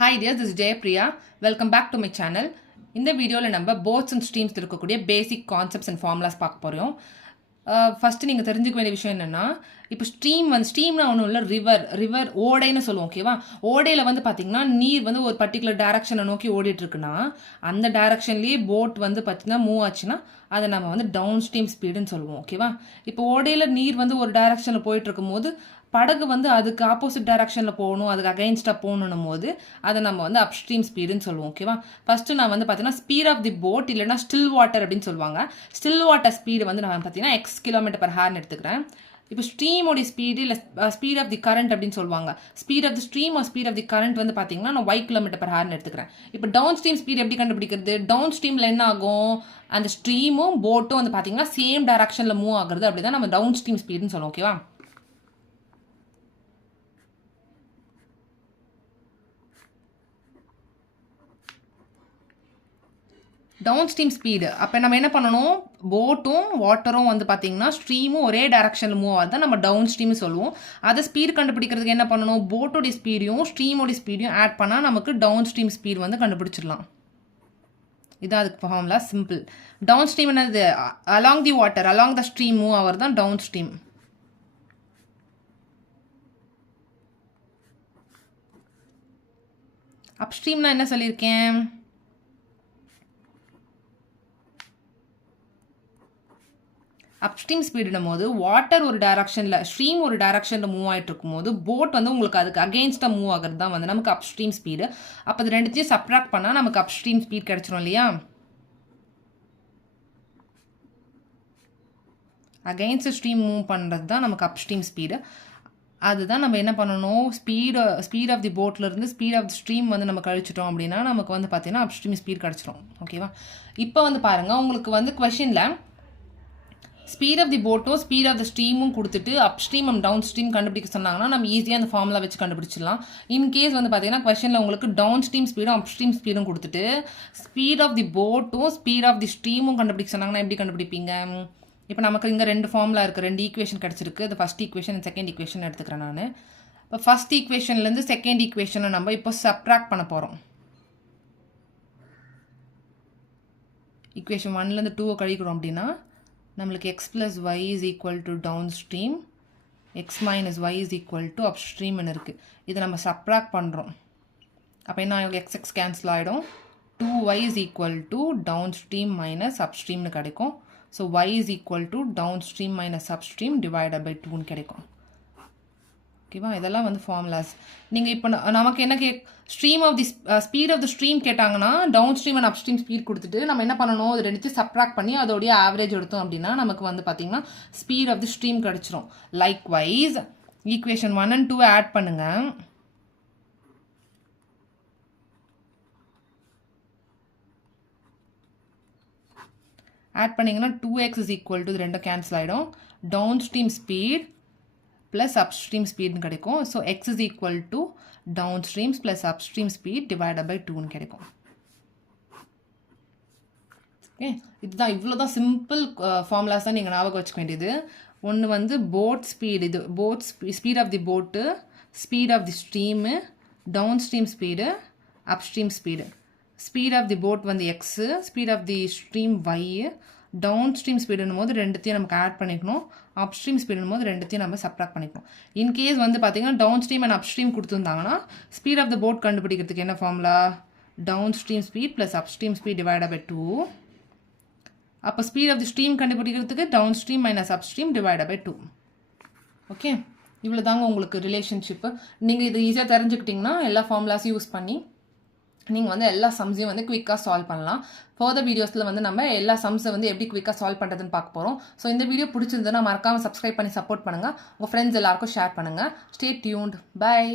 Hi dear, this is Jayapriya. Welcome back to my channel. இந்த வீடியோவில் நம்ம bots and streams இருக்கக்கூடிய பேசிக் concepts and formulas பார்க்க போகிறோம். ஃபஸ்ட்டு நீங்கள் தெரிஞ்சுக்க வேண்டிய விஷயம் என்னென்னா, இப்போ ஸ்ட்ரீம்னா ஒன்றும் இல்லை, ரிவர் ஓடைன்னு சொல்லுவோம். ஓகேவா? ஓடையில் பார்த்தீங்கன்னா நீர் ஒரு பர்டிகுலர் டைரக்ஷனை நோக்கி ஓடிட்டுருக்குன்னா அந்த டைரக்ஷன்லேயே போட் பார்த்தீங்கன்னா மூவ் ஆச்சுன்னா அதை நம்ம டவுன் ஸ்ட்ரீம் ஸ்பீடுன்னு சொல்லுவோம். ஓகேவா? இப்போ ஓடையில் நீர் ஒரு டைரக்ஷனில் போயிட்டு இருக்கும்போது படகு அதுக்கு ஆப்போசிட் டைரக்ஷனில் போகணும், அதுக்கு அகைன்ஸ்டாக போகணும் போது அதை நம்ம அப்ஸ்ட்ரீம் ஸ்பீடுன்னு சொல்லுவோம். ஓகேவா? ஃபஸ்ட்டு நான் பார்த்தீங்கன்னா ஸ்பீட் ஆஃப் தி போட் இல்லைனா ஸ்டில் வாட்டர் அப்படின்னு சொல்லுவாங்க. ஸ்டில் வாட்டர் ஸ்பீடு நான் பார்த்தீங்கன்னா x km/h எடுத்துக்கிறேன். இப்போ ஸ்ட்ரீமோடைய ஸ்பீடு இல்லை ஸ்பீட் ஆஃப் தி கரண்ட் அப்படின்னு சொல்லுவாங்க. Speed of the stream or speed of the current பார்த்தீங்கன்னா நான் y km/h எடுத்துக்கிறேன். இப்போ டவுன் ஸ்ட்ரீம் ஸ்பீட் எப்படி கண்டுபிடிக்கிறது? டவுன் ஸ்ட்ரீமில் என்ன ஆகும், அந்த ஸ்ட்ரீமும் போட்டும் பார்த்தீங்கன்னா சேம் டைரக்ஷனில் மூவ் ஆகுறது, அப்படி தான் நம்ம டவுன் ஸ்ட்ரீம் ஸ்பீடுன்னு சொல்லுவோம். ஓகேவா? டவுன் ஸ்ட்ரீம் ஸ்பீடு அப்போ நம்ம என்ன பண்ணணும், போட்டும் வாட்டரும் பார்த்தீங்கன்னா ஸ்ட்ரீமும் ஒரே டைரக்ஷனில் மூவ் ஆகுது தான் நம்ம டவுன் ஸ்ட்ரீம்னு சொல்லுவோம். அதை ஸ்பீடு கண்டுபிடிக்கிறதுக்கு என்ன பண்ணணும், போட்டோடைய ஸ்பீடையும் ஸ்ட்ரீமோடைய ஸ்பீடையும் ஆட் பண்ணால் நமக்கு டவுன் ஸ்ட்ரீம் ஸ்பீடு கண்டுபிடிச்சிடலாம். இதான் அதுக்கு ஃபார்முலா, சிம்பிள். டவுன் ஸ்ட்ரீம் என்னது, along the water along the stream move ஆவர் தான் டவுன் ஸ்ட்ரீம். அப்ஸ்ட்ரீம்னா என்ன சொல்லியிருக்கேன், அப்ஸ்ட்ரீம் ஸ்பீடுனும் போது வாட்டர் ஒரு டைரக்ஷனில் ஸ்ட்ரீம் ஒரு டைரக்ஷனில் மூவ் ஆகிட்டு இருக்கும்போது போட் உங்களுக்கு அதுக்கு அகெயின்ஸ்டாக மூவ் ஆகிறது தான் நமக்கு அப்ஸ்ட்ரீம் ஸ்பீடு. அப்போ அது ரெண்டுத்தையும் சப்ராக்ட் பண்ணால் நமக்கு அப்ஸ்ட்ரீம் ஸ்பீட் கிடச்சிரும் இல்லையா? அகெயின்ஸ்ட் ஸ்ட்ரீம் மூவ் பண்ணுறது தான் நமக்கு அப்ஸ்ட்ரீம் ஸ்பீடு. அதுதான் நம்ம என்ன பண்ணணும், ஸ்பீட் ஆஃப் தி போட்லேருந்து ஸ்பீட் ஆஃப் தி ஸ்ட்ரீம் நம்ம கழிச்சிட்டோம் அப்படின்னா நமக்கு பார்த்தீங்கன்னா அப்ஸ்ட்ரீம் ஸ்பீட் கிடச்சிரும். ஓகேவா? இப்போ பாருங்கள், உங்களுக்கு கொஷினில் ஸ்பீட் ஆஃப் தி போட்டும் ஸ்பீட் ஆஃப் த ஸ்ட்ரீமும் கொடுத்துட்டு upstream and downstream கண்டுபிடிக்க சொன்னாங்கன்னா நம்ம ஈஸியாக அந்த ஃபார்முலா வச்சு கண்டுபிடிச்சிடலாம். இன்கேஸ் பார்த்தீங்கன்னா கொஸ்டினில் உங்களுக்கு டவுன் ஸ்ட்ரீம் ஸ்பீடும் அப் ஸ்ட்ரீம் ஸ்பீடும் கொடுத்துட்டு ஸ்பீட் ஆஃப் தி போட்டும் ஸ்பீட் ஆஃப் தி ஸ்ட்ரீமும் கண்டுபிடிக்க சொன்னாங்கன்னா எப்படி கண்டுபிடிப்பீங்க? இப்போ நமக்கு இங்கே ரெண்டு ஃபார்முலா இருக்குது, ரெண்டு ஈக்குவேஷன் கிடச்சிருக்கு. அது ஃபஸ்ட் ஈக்குவேஷன் செகண்ட் ஈக்குவேஷன் எடுத்துக்கிறேன் நான். இப்போ ஃபஸ்ட் ஈக்குவேஷன்லேருந்து செகண்ட் ஈக்குவேஷனை நம்ம இப்போ சப்ராக்ட் பண்ண போகிறோம். ஈக்குவேஷன் 1லேருந்து 2 கழிக்கிறோம் அப்படின்னா நம்மளுக்கு x plus y is equal to downstream, x minus y is equal to upstream இருக்குது. இதை நம்ம சப்ராக்ட் பண்ணுறோம். அப்போ என்ன ஆகும், x கேன்சல் ஆகிடும். 2y is equal to downstream minus upstreamனு கிடைக்கும். So y is equal to downstream minus upstream divided by 2ன்னு கிடைக்கும். ஓகேவா? இதெல்லாம் ஃபார்முலாஸ். நீங்கள் இப்போ நமக்கு என்ன stream of the speed of the stream கேட்டாங்கன்னா downstream and upstream speed கொடுத்துட்டு நம்ம என்ன பண்ணணும், அது ரெண்டுத்தையும் சப்ராக்ட் பண்ணி அதோடைய ஆவரேஜ் எடுத்தோம் அப்படின்னா நமக்கு பார்த்தீங்கன்னா ஸ்பீட் ஆஃப் தி ஸ்ட்ரீம் கிடச்சிரும். Likewise equation 1 and 2 add பண்ணுங்க. ஆட் பண்ணிங்கன்னா 2x is equal to இது ரெண்டும் கேன்சல் ஆகிடும். Downstream speed plus upstream speed கிடைக்கும். So x is equal to downstream plus upstream speed divided by 2ன்னு கிடைக்கும். Okay, இதுதான், இவ்வளோதான் சிம்பிள் ஃபார்முலாஸ் தான் நீங்கள் ஞாபகம் வச்சுக்க வேண்டியது. ஒன்று போட் ஸ்பீடு, இது boat speed of the boat, speed of the stream, downstream speed, upstream speed. Speed of the boat x, speed of the stream y, downstream ஸ்பீடுன்னும் போது ரெண்டுத்தையும் நமக்கு ஆட் பண்ணிக்கணும். அப் ஸ்ட்ரீம் ஸ்பீடுன்னும் போது ரெண்டுத்தையும் நம்ம சப்ராக்ட் பண்ணிக்கணும். இன்கேஸ் பார்த்தீங்கன்னா downstream and upstream கொடுத்துருந்தாங்கன்னா ஸ்பீட் ஆஃப் த போட் கண்டுபிடிக்கிறதுக்கு என்ன formula, downstream speed plus upstream speed divided by 2. அப்போ ஸ்பீட் ஆஃப் தி ஸ்ட்ரீம் கண்டுபிடிக்கிறதுக்கு downstream minus upstream divided by 2. Okay, இவ்வளோ தாங்க உங்களுக்கு relationship. நீங்கள் இது ஈஸியாக தெரிஞ்சுக்கிட்டிங்கன்னா எல்லா ஃபார்முலாஸையும் யூஸ் பண்ணி நீங்கள் எல்லா சம்ஸையும் குவிக்காக சால்வ் பண்ணலாம். ஃபர்தர் வீடியோஸில் நம்ம எல்லா சம்ஸை எப்படி குவிக்காக சால்வ் பண்ணுறதுன்னு பார்க்க போகிறோம். ஸோ இந்த வீடியோ பிடிச்சிருந்ததுன்னா மறக்காமல் சப்ஸ்கிரைப் பண்ணி சப்போர்ட் பண்ணுங்கள். உங்கள் ஃப்ரெண்ட்ஸ் எல்லாருக்கும் ஷேர் பண்ணுங்கள். Stay tuned. பை.